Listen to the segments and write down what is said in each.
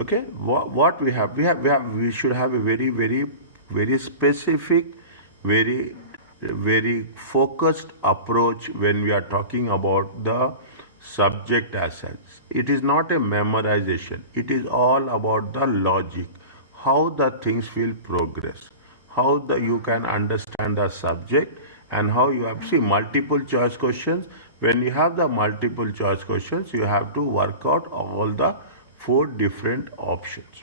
Okay, what we should have a very specific, very very focused approach when we are talking about the subject as such. It is not a memorization. It is all about the logic, how the things will progress, how the you can understand the subject, and how you have see multiple choice questions. When you have the multiple choice questions, you have to work out all the four different options.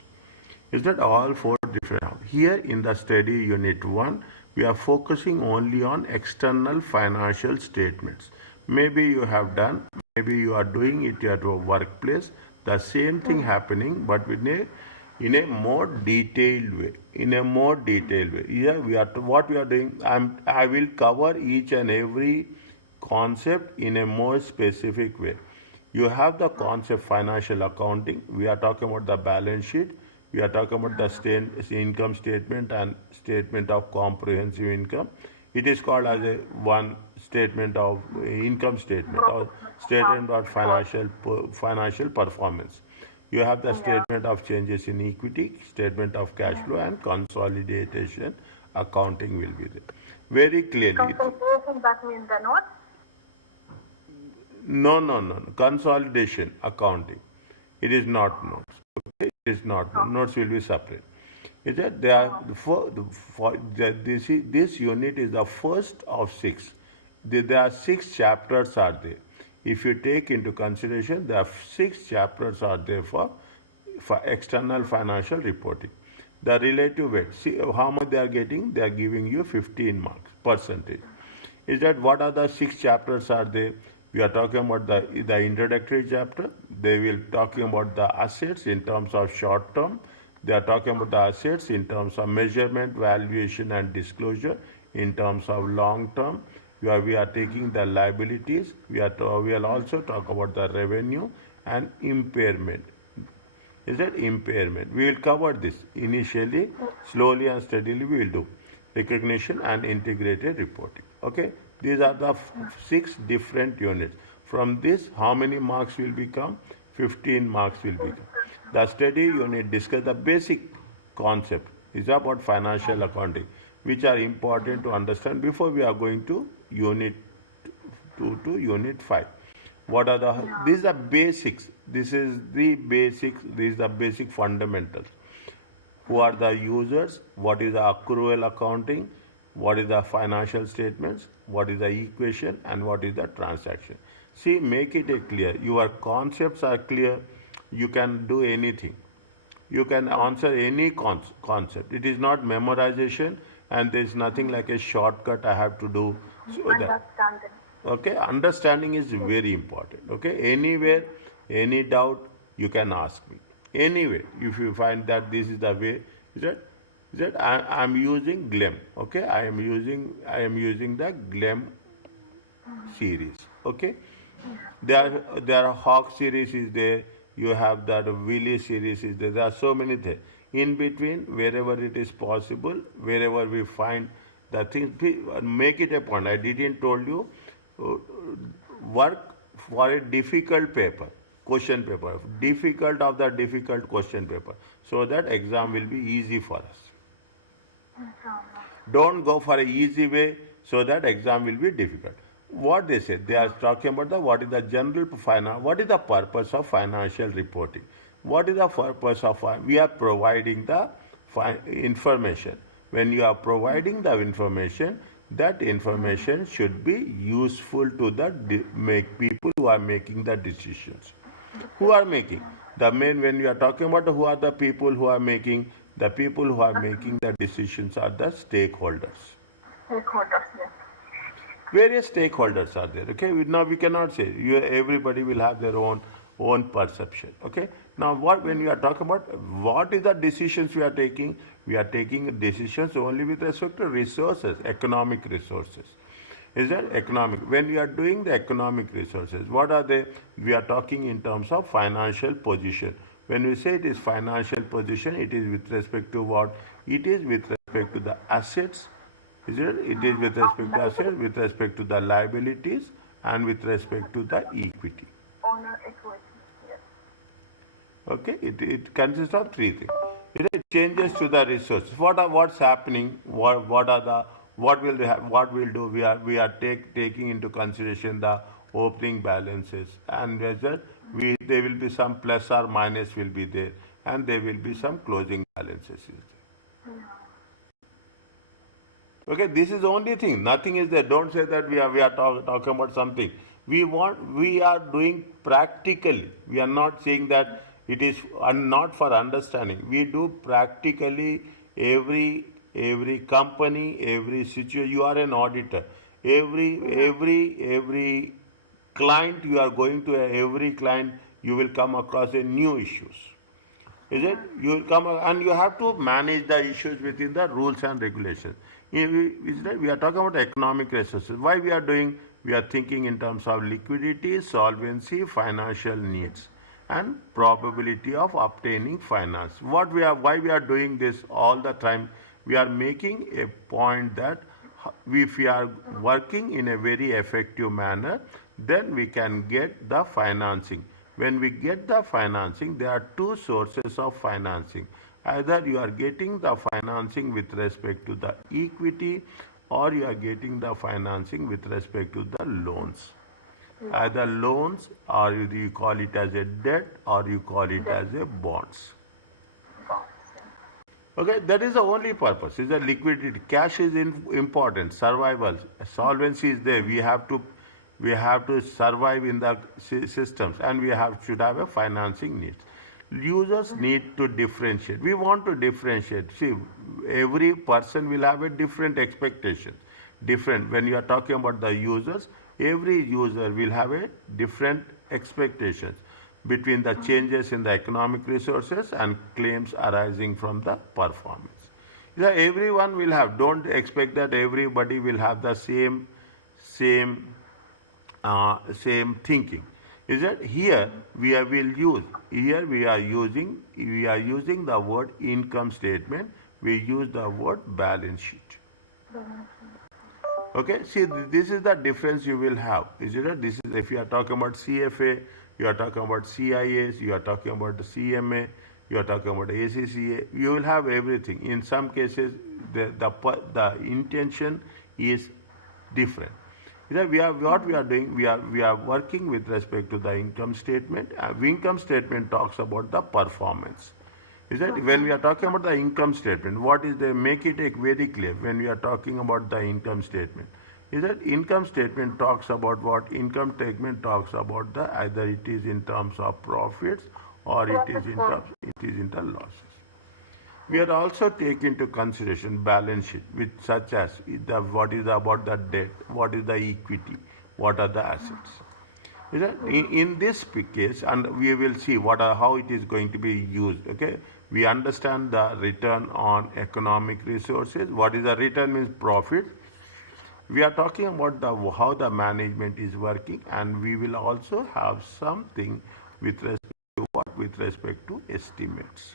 Is that all four different? Here in the study unit 1, we are focusing only on external financial statements. Maybe you have done, maybe you are doing it at your workplace, the same thing happening, but in a more detailed way. In a more detailed way. Here we are what we are doing. I will cover each and every concept in a more specific way. You have the concept financial accounting. We are talking about the balance sheet. We are talking about the income statement and statement of comprehensive income. It is called as a one statement of income statement or statement of financial performance. You have the statement of changes in equity, statement of cash flow, and consolidation accounting will be there. Very clearly. Consolidation, that means the notes? No. Consolidation accounting. It is not notes. Okay? It is not. Notes will be separate. Is that they are this unit is the first of six. There are six chapters are there. If you take into consideration, there are six chapters are there for external financial reporting. The relative weight. See how much they are getting. They are giving you 15 marks percentage. Is that what are the six chapters are there? We are talking about the introductory chapter. They will talking about the assets in terms of short term. They are talking about the assets in terms of measurement, valuation, and disclosure. In terms of long term, we are taking the liabilities. We will also talk about the revenue and impairment. Is that impairment? We will cover this initially, slowly and steadily. We will do recognition and integrated reporting. Okay, these are the six different units. From this, how many marks will become? 15 marks will become. The study unit discuss the basic concept is about financial accounting, which are important to understand before we are going to unit 2 to unit 5. What are the these are basics. This is the basics. These are the basic fundamentals. Who are the users? What is the accrual accounting? What is the financial statements? What is the equation? And what is the transaction? See, make it a clear. Your concepts are clear. You can do anything. You can answer any concept. It is not memorization, and there is nothing like a shortcut I have to do. So that okay, understanding is very important. Okay, anywhere, any doubt, you can ask me. Anyway, if you find that this is the way, is that I am using GLEM. Okay, I am using the GLEM series. Okay, there are Hawk series is there. You have that Willy series is there. There are so many things in between. Wherever it is possible, wherever we find the things, make it a point. I didn't told you work for a difficult paper, question paper, difficult of the difficult question paper, so that exam will be easy for us. Don't go for an easy way so that exam will be difficult. What they say, they are talking about what is the general finance, what is the purpose of financial reporting, what is the purpose of we are providing the information. When you are providing the information, that information should be useful to the make people who are making the decisions. Who are making the main? When we are talking about who are the people who are making, the people who are making the decisions are the stakeholders. Stakeholders, yes. Various stakeholders are there. Okay, now we cannot say everybody will have their own perception. Okay, now when we are talking about what is the decisions we are taking decisions only with respect to resources, economic resources. Is that economic? When we are doing the economic resources, what are they? We are talking in terms of financial position. When we say it is financial position, it is with respect to what? It is with respect to the assets. Is it? It is with respect to assets, with respect to the liabilities, and with respect to the equity. Owner equity, yes. Okay, it consists of three things. It changes to the resources. What's happening? What will they have? What we'll do? We are taking into consideration the opening balances, and whether there will be some plus or minus will be there, and there will be some closing balances. Is there. Okay, this is the only thing. Nothing is there. Don't say that we are talking about something. We are doing practically. We are not saying that it is not for understanding. We do practically every company, every situation. You are an auditor. Every client you are going to, every client you will come across a new issues. Is it? You will come and you have to manage the issues within the rules and regulations. We are talking about economic resources. Why we are doing? We are thinking in terms of liquidity, solvency, financial needs, and probability of obtaining finance. Why we are doing this all the time? We are making a point that if we are working in a very effective manner, then we can get the financing. When we get the financing, there are two sources of financing. Either you are getting the financing with respect to the equity, or you are getting the financing with respect to the loans. Either loans, or you call it as a debt, or you call it as a bonds. Okay, that is the only purpose. Is the liquidity. Cash is important. Survival, solvency is there. We have to survive in the systems, and should have a financing needs. Users need to differentiate. We want to differentiate. See, every person will have a different expectation. Different. When you are talking about the users, every user will have a different expectations between the changes in the economic resources and claims arising from the performance. Yeah, everyone will have. Don't expect that everybody will have the same thinking. Is that here we are using the word income statement. We use the word balance sheet. Okay, see, this is the difference you will have. Is it? This is if you are talking about CFA, you are talking about CIS, you are talking about the CMA, you are talking about ACCA. You will have everything. In some cases, the intention is different. What we are doing, we are working with respect to the income statement. Income statement talks about the performance. Is that when we are talking about the income statement, what is the make it very clear when we are talking about the income statement? Is that income statement talks about what? Income statement talks about the either it is in terms of profits or it is in the losses. We are also taking into consideration balance sheet, which such as what is about the debt, what is the equity, what are the assets. In this case, and we will see how it is going to be used. Okay, we understand the return on economic resources. What is the return means profit. We are talking about how the management is working, and we will also have something with respect to with respect to estimates.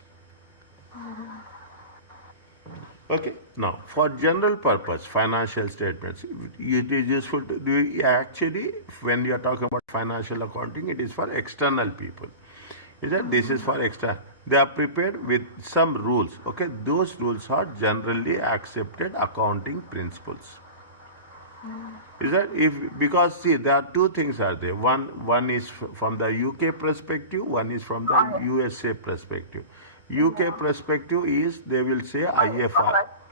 Okay, now for general purpose financial statements, it is useful to do actually when you are talking about financial accounting, it is for external people. Is that this is for extra? They are prepared with some rules. Okay, those rules are generally accepted accounting principles. Is that because see there are two things are there. One is from the UK perspective, one is from the USA perspective. UK perspective is they will say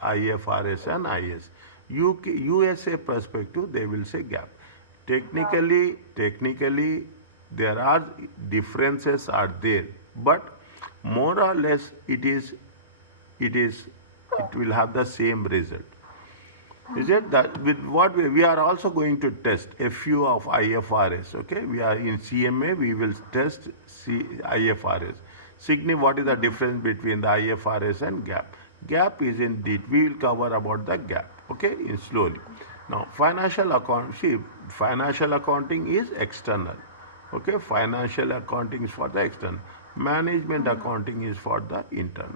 IFRS and IS. USA perspective they will say GAAP. Technically there are differences are there, but more or less it will have the same result. Is it that with what we are also going to test a few of IFRS? Okay, we are in CMA. We will test IFRS. What is the difference between the IFRS and GAAP? GAAP is indeed we will cover about the GAAP. Okay, slowly. Now financial accounting is external. Okay, financial accounting is for the external. Management accounting is for the internal.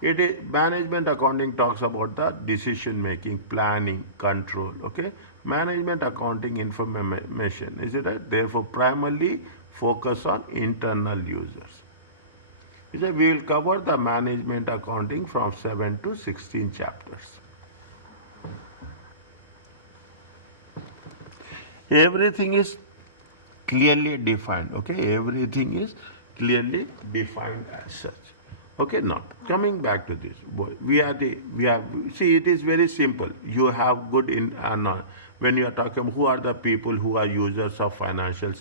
It is management accounting talks about the decision making, planning, control. Okay, management accounting information is it right? Therefore, primarily focus on internal users. He said, we will cover the management accounting from 7 to 16 chapters. Everything is clearly defined, okay? Everything is clearly defined as such. Okay, now coming back to this, see, it is very simple. You have good when you are talking, who are the people who are users of financial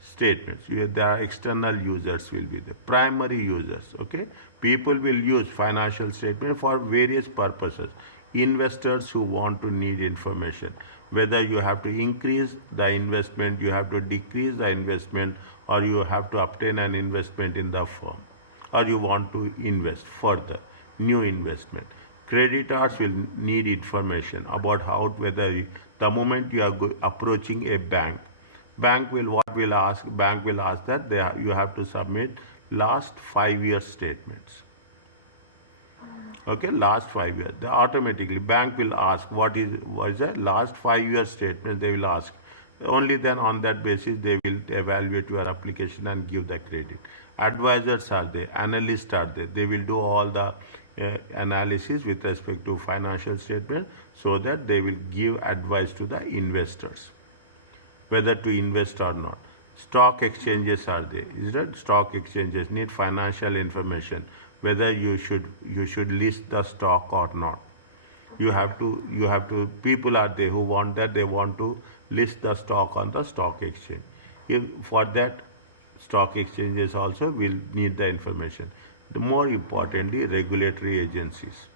statements? There are external users will be the primary users, okay? People will use financial statement for various purposes. Investors who want to need information, whether you have to increase the investment, you have to decrease the investment, or you have to obtain an investment in the firm, or you want to invest further, new investment. Creditors will need information about how, whether the moment you are approaching a bank, bank will ask that you have to submit last 5 year statements. Okay, last 5 years. Automatically, bank will ask what is the last 5 year statement. They will ask. Only then, on that basis, they will evaluate your application and give the credit. Advisors are there, analysts are there. They will do all the analysis with respect to financial statement, so that they will give advice to the investors whether to invest or not. Stock exchanges are there. Is that stock exchanges need financial information, whether you should list the stock or not. You have to people are there who want that, they want to list the stock on the stock exchange. For that, stock exchanges also will need the information. The more importantly, regulatory agencies.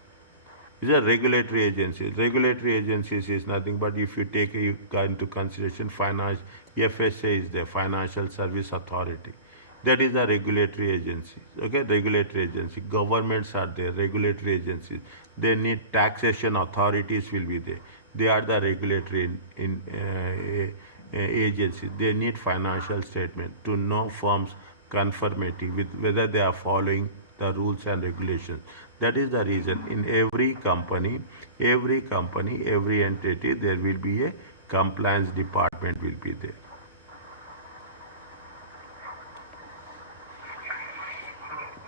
These are regulatory agencies. Regulatory agencies is nothing but, if you take into consideration finance, FSA is the Financial Service Authority. That is the regulatory agency. Okay, regulatory agency. Governments are there, regulatory agencies. They need taxation authorities will be there. They are the regulatory agencies. They need financial statement to know firms' conformity with whether they are following the rules and regulations. That is the reason in every company, every entity, there will be a compliance department will be there.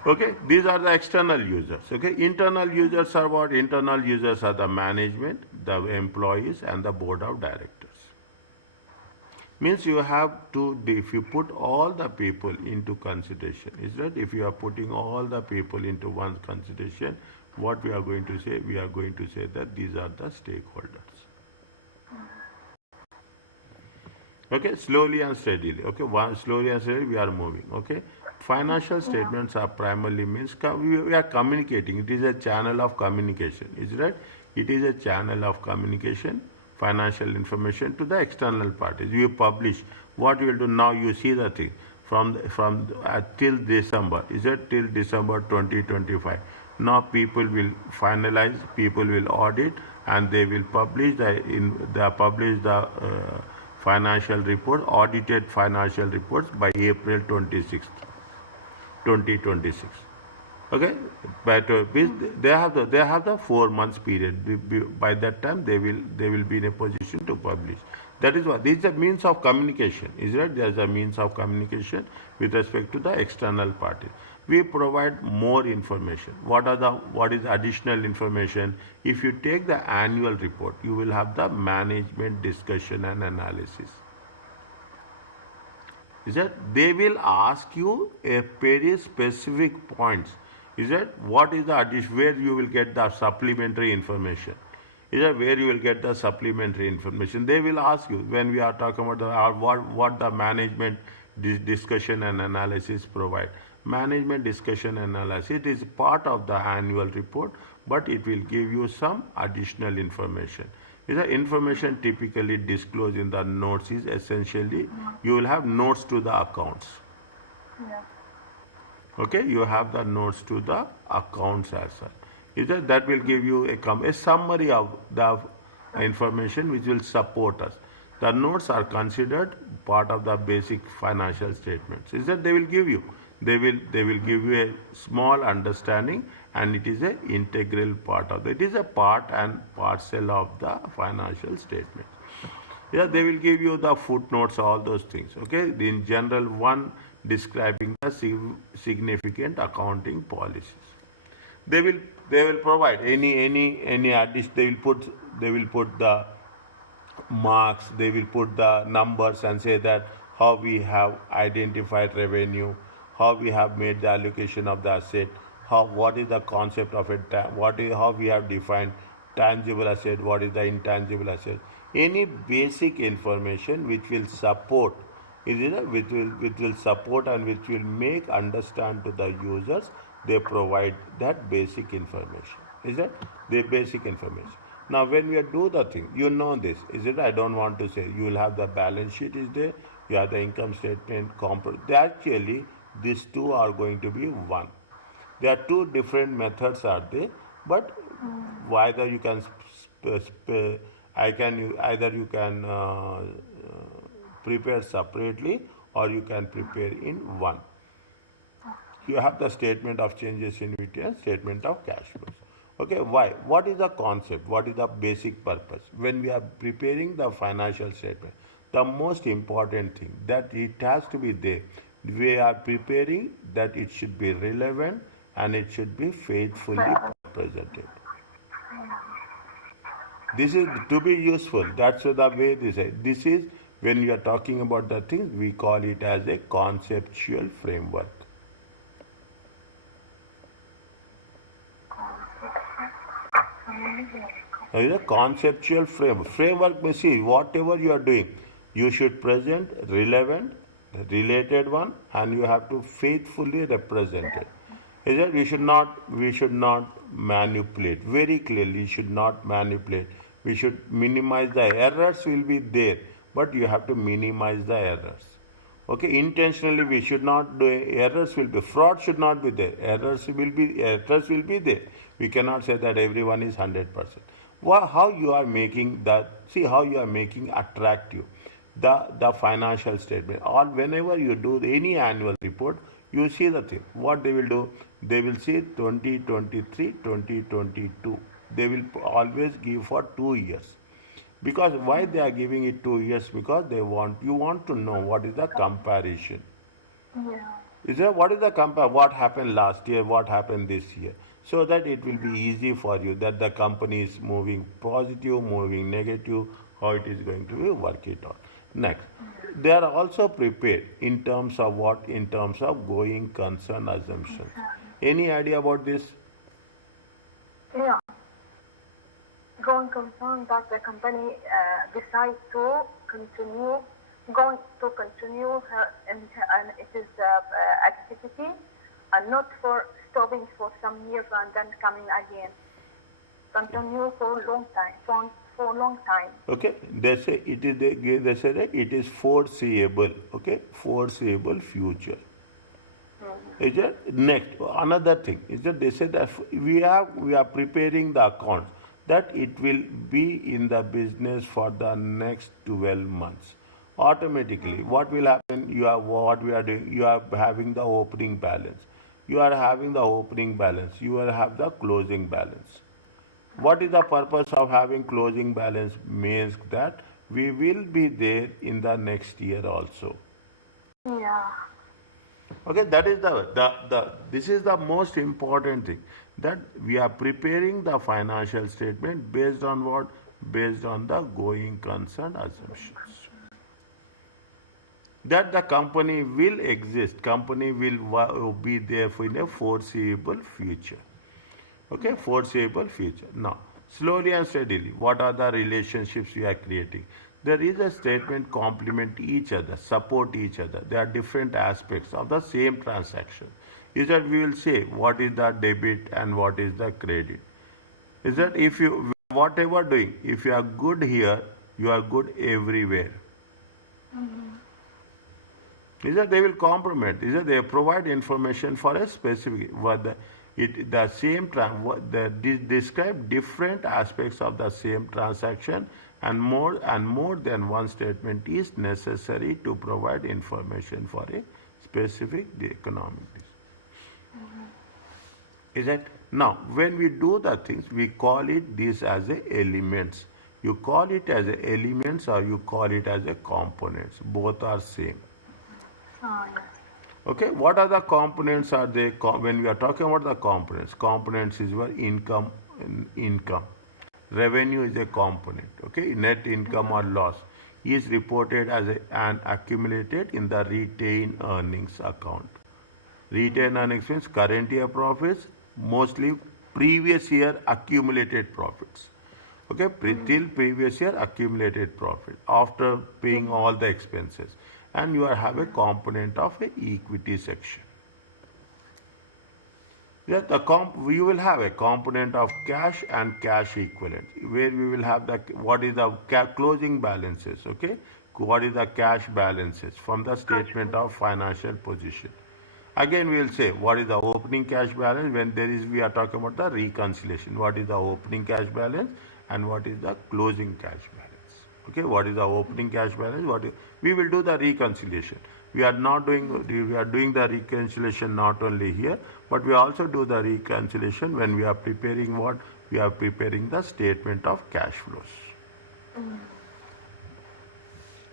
Okay, these are the external users. Okay, internal users are what? Internal users are the management, the employees, and the board of directors. Means you have to, if you put all the people into consideration, is that if you are putting all the people into one consideration, what we are going to say? We are going to say that these are the stakeholders. Okay, slowly and steadily. Okay, slowly and steadily we are moving. Okay, financial statements are primarily means we are communicating. It is a channel of communication. Is that? It is a channel of communication, financial information to the external parties. You publish. What you will do now? You see the thing from till December. Is it till December 2025? Now people will finalize. People will audit, and they will publish the financial report, audited financial reports by April 26th, 2026. Okay, but they have the 4 months period. By that time, they will be in a position to publish. That is what this is a means of communication. Is right? There is a means of communication with respect to the external parties. We provide more information. What is additional information? If you take the annual report, you will have the management discussion and analysis. Is that they will ask you a very specific points. Is that what is the addition, where you will get the supplementary information? Is that where you will get the supplementary information? They will ask you when we are talking about what the management discussion and analysis provide. Management discussion and analysis, it is part of the annual report, but it will give you some additional information. The information typically disclosed in the notes is essentially you will have notes to the accounts. Yeah. Okay, you have the notes to the accounts as well. That will give you a summary of the information which will support us. The notes are considered part of the basic financial statements. They will give you. They will give you a small understanding, and it is an integral part of it. It is a part and parcel of the financial statement. Yeah, they will give you the footnotes, all those things. Okay, in general, one describing the significant accounting policies. They will they will provide any addition. They will put the marks, they will put the numbers and say that how we have identified revenue, how we have made the allocation of the asset, how what is the concept of it, what is how we have defined tangible asset, what is the intangible asset, any basic information which will support which will support and which will make understand to the users. They provide that basic information. Is that the basic information? Now, when we do the thing, you know this, is it? I don't want to say. You will have the balance sheet is there, you have the income statement, actually, these two are going to be one. There are two different methods are there, but either you can, I can, either you can prepare separately or you can prepare in one. You have the statement of changes in equity and statement of cash flows. Okay, why? What is the concept? What is the basic purpose? When we are preparing the financial statement, the most important thing that it has to be there. We are preparing that it should be relevant and it should be faithfully presented. This is to be useful. That's the way they say. This is when we are talking about the things, we call it as a conceptual framework. Is a conceptual framework. Framework may see whatever you are doing, you should present relevant, related one, and you have to faithfully represent it. Is that we should not manipulate. Very clearly, should not manipulate. We should minimize the errors will be there, but you have to minimize the errors. Okay, intentionally we should not do errors will be fraud should not be there. Errors will be there. We cannot say that everyone is 100%. How you are making that see how you are making attractive the financial statement or whenever you do any annual report you see the thing what they will do they will see 2023 2022 they will always give for 2 years because why they are giving it 2 years because you want to know what is the comparison. Yeah. Is there what is the compare what happened last year, what happened this year, so that it will be easy for you that the company is moving positive, moving negative, how it is going to be work it out. Next, they are also prepared in terms of what in terms of going concern assumptions. Any idea about this? Yeah. Going concern that the company decide to continue going to continue her and it is activity and not for stopping for some years and then coming again. Continue for long time, for long time. Okay, they say it is they say that it is foreseeable. Okay, foreseeable future. Is it next another thing is that they say that we are preparing the accounts that it will be in the business for the next 12 months. Automatically, what will happen? You are what we are doing. You are having the opening balance. You are having the opening balance. You will have the closing balance. What is the purpose of having closing balance? Means that we will be there in the next year also. Yeah. Okay, that is the this is the most important thing that we are preparing the financial statement based on what? Based on the going concern assumptions. That the company will exist, company will be there for in a foreseeable future. Okay, foreseeable future. Now, slowly and steadily, what are the relationships we are creating? There is a statement complement each other, support each other. There are different aspects of the same transaction. Is that we will say what is the debit and what is the credit. Is that if you whatever doing, if you are good here, you are good everywhere. Is that they will complement? Is that they provide information for a specific what the same describe different aspects of the same transaction and more than one statement is necessary to provide information for a specific the economic. Is that now when we do the things we call it this as a elements. You call it as a elements or you call it as a components. Both are same. Yes. Okay, what are the components are they? When we are talking about the components is your income. Revenue is a component. Okay, net income or loss is reported as an accumulated in the retained earnings account. Retained earnings means current year profits, mostly previous year accumulated profits. Okay, till previous year accumulated profit after paying all the expenses, and you have a component of a equity section. Yeah, we will have a component of cash and cash equivalent, where we will have the what is the closing balances. Okay, what is the cash balances from the statement of financial position. Again, we will say what is the opening cash balance when there is we are talking about the reconciliation. What is the opening cash balance and what is the closing cash balance? Okay, what is the opening cash balance? We will do the reconciliation. We are doing the reconciliation not only here, but we also do the reconciliation when we are preparing what we are preparing the statement of cash flows.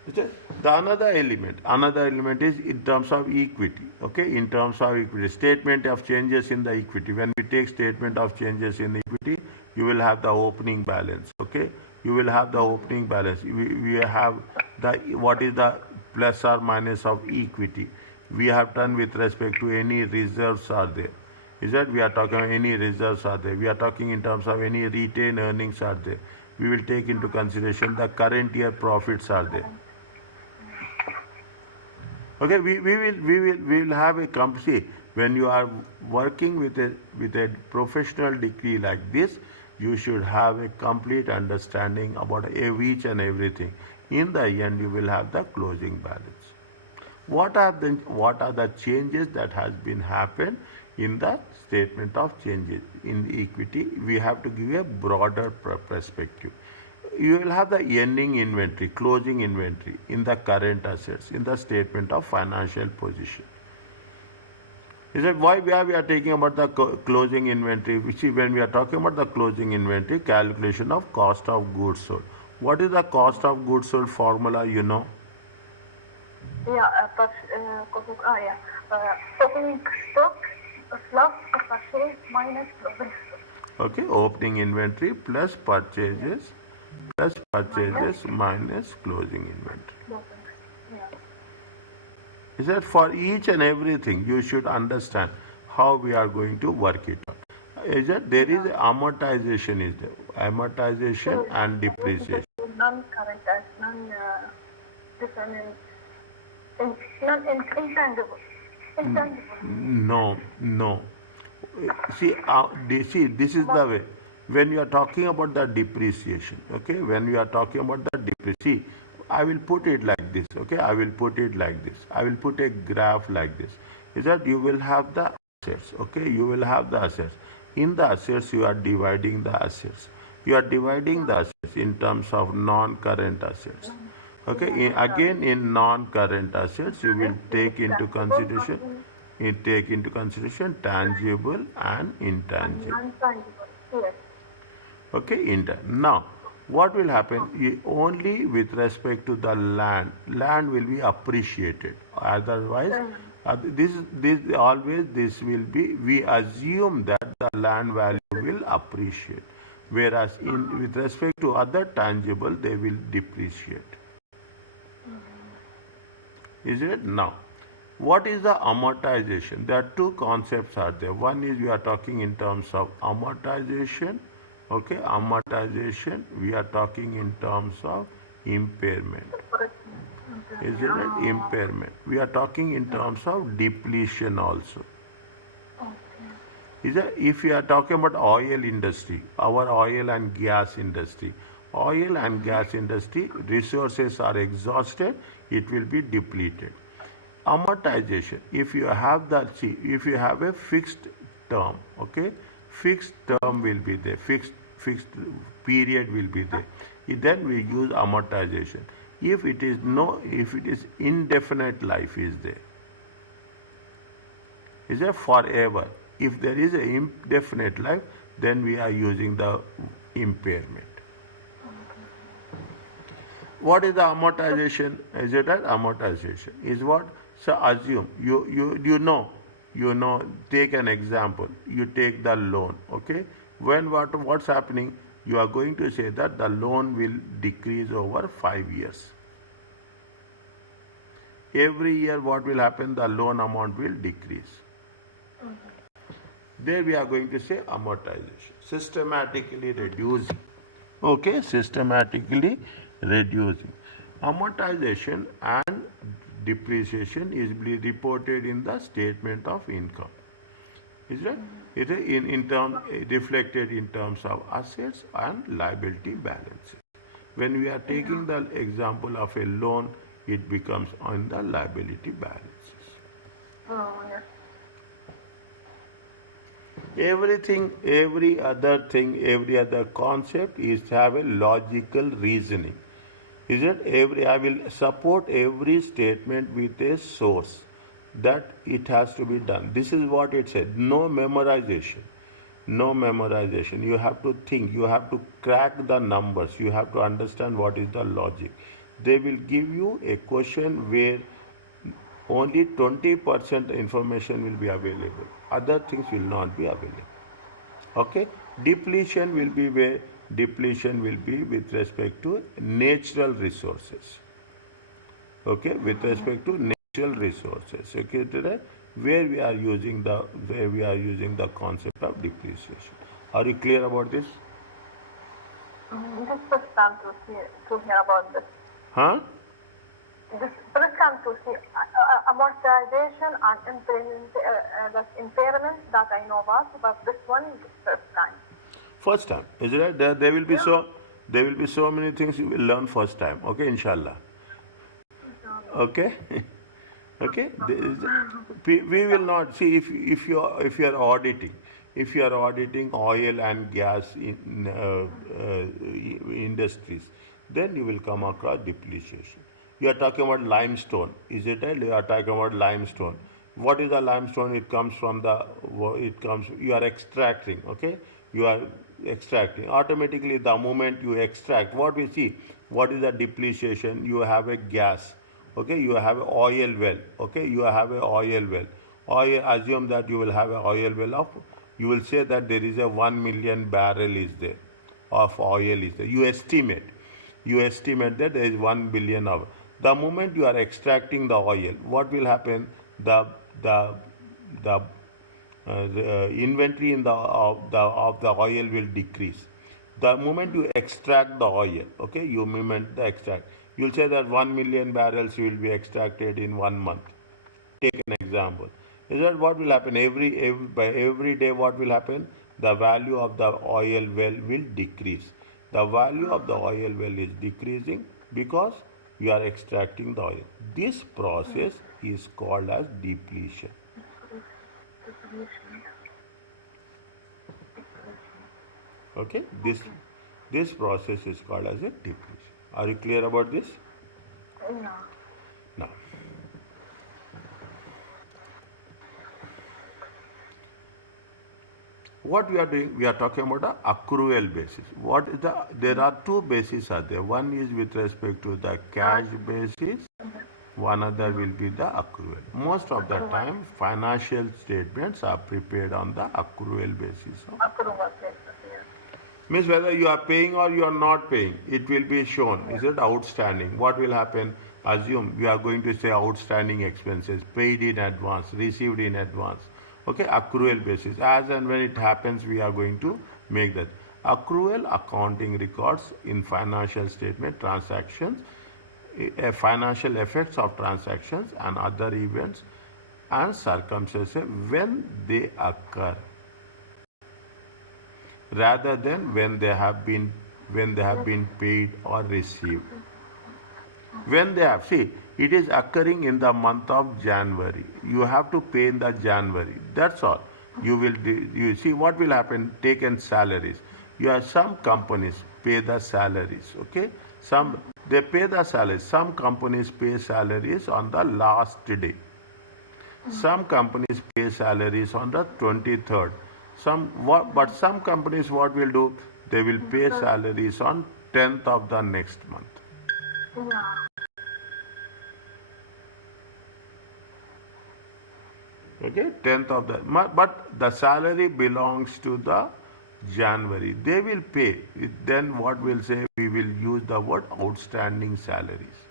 Okay. Another element is in terms of equity. Okay, in terms of equity, statement of changes in the equity. When we take statement of changes in equity, you will have the opening balance. Okay, you will have the opening balance. We have the what is the plus or minus of equity. We have done with respect to any reserves are there. Is that we are talking any reserves are there? We are talking in terms of any retained earnings are there. We will take into consideration the current year profits are there. Okay, we will have a company. When you are working with a professional degree like this, you should have a complete understanding about each and everything. In the end, you will have the closing balance. What are the changes that has been happened in the statement of changes in equity? We have to give a broader perspective. You will have the ending inventory, closing inventory in the current assets, in the statement of financial position. Is that why we are taking about the closing inventory? We see when we are talking about the closing inventory, calculation of cost of goods sold. What is the cost of goods sold formula, you know? Yeah, opening stock plus purchase minus closing stock. Okay, opening inventory plus purchases minus closing inventory. Yeah. Is that for each and everything you should understand how we are going to work it out. Is that there is amortization is there, amortization and depreciation. Non-current as intangible. No. See, this is the way. When you are talking about the depreciation, okay, when we are talking about the depreciation, I will put it like this, okay, I will put it like this. I will put a graph like this. Is that you will have the assets, okay, you will have the assets. In the assets, you are dividing the assets. You are dividing the assets in terms of non-current assets. Okay, again in non-current assets, you will take into consideration tangible and intangible. Yes. Okay, now what will happen? Only with respect to the land will be appreciated. Otherwise, this will be. We assume that the land value will appreciate, whereas with respect to other tangible, they will depreciate. Is it now? What is the amortization? There are two concepts are there. One is we are talking in terms of amortization. Okay, amortization. We are talking in terms of impairment. Isn't it impairment? We are talking in terms of depletion also. If you are talking about oil industry, our oil and gas industry, resources are exhausted, it will be depleted. Amortization, if you have a fixed term, okay, fixed term will be there, fixed period will be there. Then we use amortization. If it is indefinite life is there. Is there forever? If there is an indefinite life, then we are using the impairment. What is the amortization? Is it an amortization? Is what? So assume you know. Take an example. You take the loan. Okay. When what's happening? You are going to say that the loan will decrease over 5 years. Every year, what will happen? The loan amount will decrease. There we are going to say amortization. Systematically reducing. Okay, systematically reducing. Amortization and depreciation is reported in the statement of income. Is it? It is in term reflected in terms of assets and liability balances. When we are taking the example of a loan, it becomes on the liability balances. Oh, yes. Everything, every other thing, every other concept is to have a logical reasoning. Is it? I will support every statement with a source that it has to be done. This is what it said. No memorization. No memorization. You have to think. You have to crack the numbers. You have to understand what is the logic. They will give you a question where only 20% information will be available. Other things will not be available. Okay? Depletion will be where depletion will be with respect to natural resources. Okay? With respect to natural resources. Okay? Today, where we are using the concept of depreciation. Are you clear about this? This first time to hear about this. Huh? This first time to see amortization and impairment that I know about, but this one is the first time. First time. Is it right? There will be so many things you will learn first time. Okay, inshallah. Okay. Okay. We will not see if you are auditing. If you are auditing oil and gas industries, then you will come across depreciation. You are talking about limestone. Is it right? You are talking about limestone. What is the limestone? It comes from you are extracting. Okay. You are extracting. Automatically, the moment you extract, what we see, what is the depreciation? You have a gas. Okay. You have an oil well. Okay. You have an oil well. Assume that you will have an oil well you will say that there is a 1 million barrel is there of oil is there. You estimate that there is 1 billion of. The moment you are extracting the oil, what will happen? The inventory of the oil will decrease. The moment you extract the oil, okay, you moment the extract. You'll say that 1 million barrels will be extracted in 1 month. Take an example. Is that what will happen? Every day, what will happen? The value of the oil well will decrease. The value of the oil well is decreasing because you are extracting the oil. This process is called as depletion. Okay? This process is called as a depletion. Are you clear about this? No. Now, what we are doing, we are talking about the accrual basis. There are two bases are there. One is with respect to the cash basis, one other will be the accrual. Most of the time, financial statements are prepared on the accrual basis. Approval basis, yes. Means whether you are paying or you are not paying, it will be shown. Is it outstanding? What will happen? Assume we are going to say outstanding expenses, paid in advance, received in advance. Okay, accrual basis. As and when it happens, we are going to make that. Accrual accounting records in financial statement transactions, financial effects of transactions and other events and circumstances when they occur, rather than when they have been paid or received. When they have, see, it is occurring in the month of January. You have to pay in the January. That's all. You see what will happen. Taken salaries. You have some companies pay the salaries. Okay, they pay the salaries. Some companies pay salaries on the last day. Some companies pay salaries on the 23rd. But some companies what will do? They will pay salaries on 10th of the next month. Yeah. Okay, 10th of the but the salary belongs to the January. They will pay. Then what we'll say, we will use the word outstanding salaries.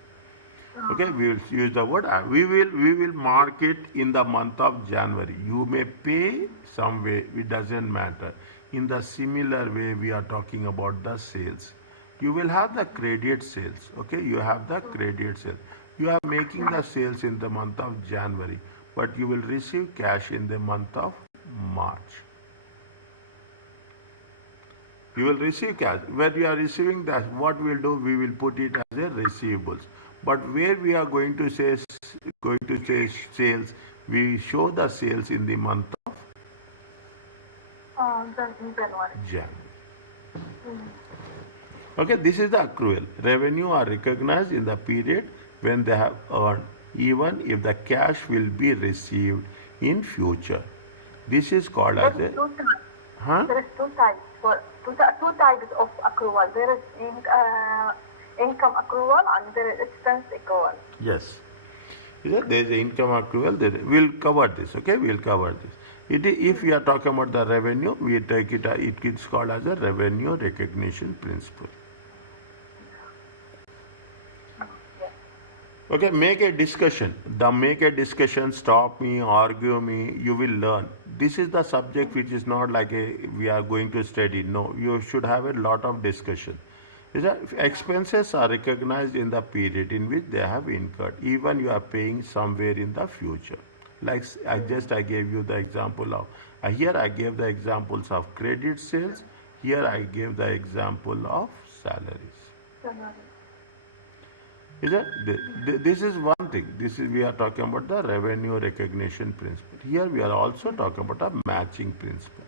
Okay, we will use the word. We will mark it in the month of January. You may pay some way. It doesn't matter. In the similar way, we are talking about the sales. You will have the credit sales. Okay, you have the credit sales. You are making the sales in the month of January, but you will receive cash in the month of March. You will receive cash. When you are receiving that, what we'll do, we will put it as a receivables. But where we are going to say sales, we show the sales in the month of Then in January. January. Okay, this is the accrual. Revenue are recognized in the period when they have earned, even if the cash will be received in future. This is called There as is a two types. huh? There is two types of accrual. There is income accrual and there is expense accrual. Yes. There is an income accrual. We'll cover this. Okay, we'll cover this. If we are talking about the revenue, we take it. It is called as a revenue recognition principle. Okay, make a discussion. Make a discussion. Stop me, argue me. You will learn. This is the subject which is not like we are going to study. No, you should have a lot of discussion. Is that expenses are recognized in the period in which they have incurred, even you are paying somewhere in the future. Like I gave you the example of here I gave the examples of credit sales. Here I gave the example of salaries. January. Is that this is one thing. This is we are talking about the revenue recognition principle. Here we are also talking about a matching principle.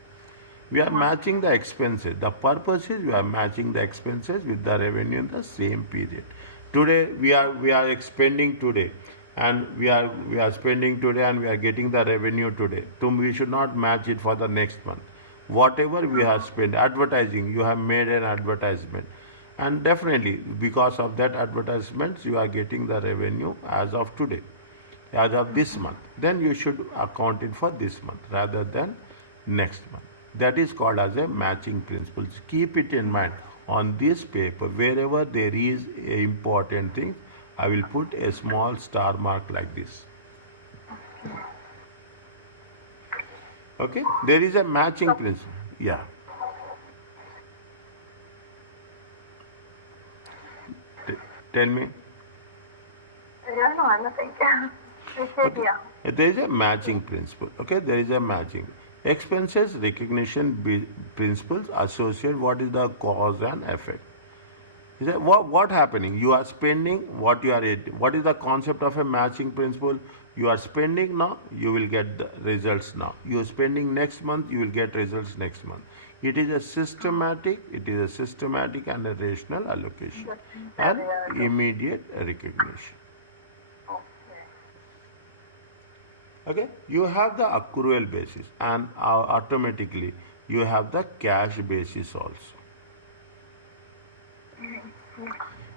We are matching the expenses. The purpose is we are matching the expenses with the revenue in the same period. Today we are expending today, and we are spending today, and we are getting the revenue today. So we should not match it for the next month. Whatever we have spent, advertising, you have made an advertisement, and definitely because of that advertisements you are getting the revenue as of today, as of this month. Then you should account it for this month rather than next month. That is called as a matching principle. Keep it in mind. On this paper, wherever there is a important thing, I will put a small star mark like this. Okay, there is a matching principle. Yeah. Tell me. Yeah, no, nothing. You said Okay. yeah. There is a matching principle. Okay, there is a matching. Expenses recognition principles associate what is the cause and effect. Is that what happening? You are spending what you are eating. What is the concept of a matching principle? You are spending now, you will get the results now. You are spending next month, you will get results next month. It is a systematic and a rational allocation and immediate recognition. Okay. Okay, you have the accrual basis, and automatically you have the cash basis also.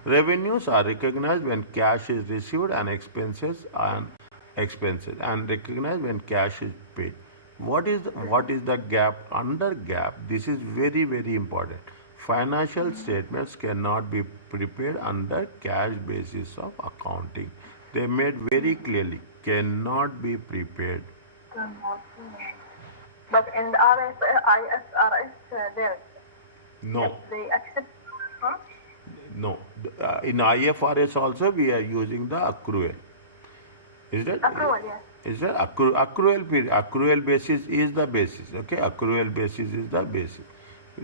Revenues are recognized when cash is received, and expenses and recognized when cash is paid. What is the gap? Under gap, this is very very important. Financial statements cannot be prepared under cash basis of accounting. They made very clearly cannot be prepared. But in the IFRS, there, No, they accept. Huh? no. In IFRS also we are using the accrual. Is that? Accrual, yes. Is that accrual period? Accrual basis is the basis. Okay, accrual basis is the basis.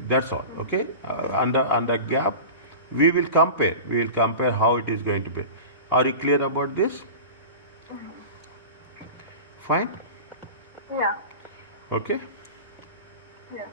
That's all. Okay. Under gap, we will compare. We will compare how it is going to be. Are you clear about this? Fine. Yeah. Okay. Yeah.